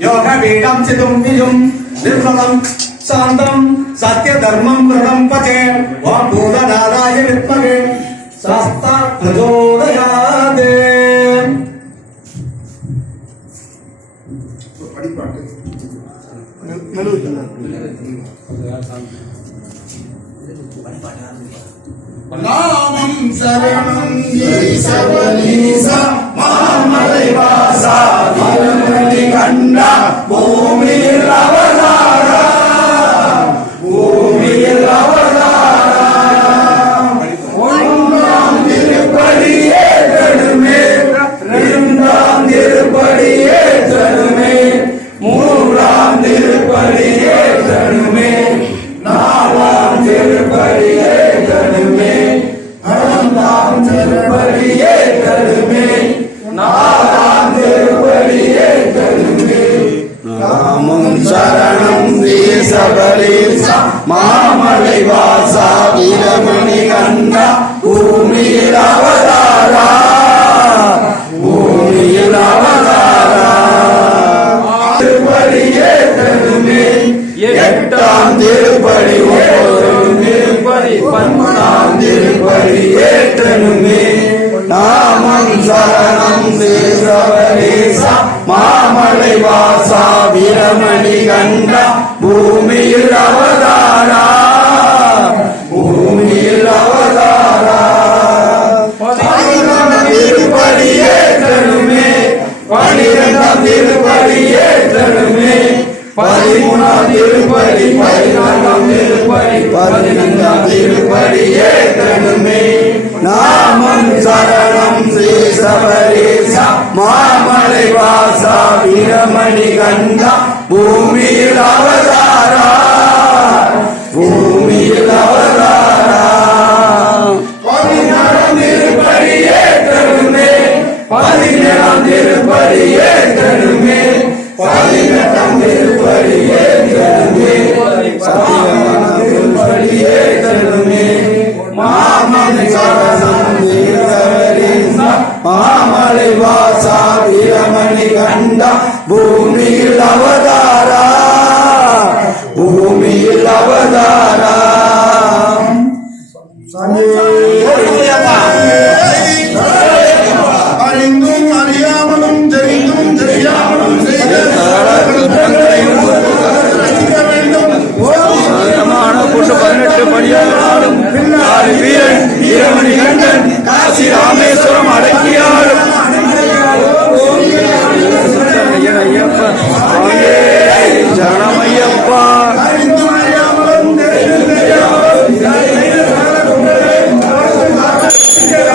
యోగపీఠం చిదుంబిజుం నిర్మలం శాంతం సత్యధర్మం మృణం పచే ఓ భూతనాదాయ విద్మగే శాస్త ప్రచోదయాదే నామం శరణం ఈ సవనీ சரணம் தேசபலேசா மாமலை வாசா வீரமணி கண்டா பூமியில் அவதாரா. பூமியில் அவதாரா. திருப்படியே தருமே எட்டாம் திருப்படி ஒவ்வொரு திருப்படி பன்னாம் திருப்படி ஏற்றனுமே நாமம் சரணம் தேசவரேசா மாமலை வாசா வீரமணி கண்டா பூமியில் அவதாரா? பூமியில் அவதாரா? திருப்படியே தருமே. பனிரெண்டாம் திருப்படியே தருமே. பதிமூணாம் திருப்படி பதினாலாம் திருப்படி பதினைந்தாம் திருப்படி தருமே. நாமம் சரணம் ஸ்ரீ சபரேசா மாமலை வாசா வீரமணி கண்டா பூமியில் அவதாரா பூமியில் அவதாரா பதினாறாம் திருப்படி ஏற்றனுமே பதினேழாம் திருப்படி கண்டா பூமியில் அவதாரா? பூமியில் அவதாரா? வீரன் வீரமணி கண்டன் காசி ராமேஸ்வரம் அடக்கியாலும்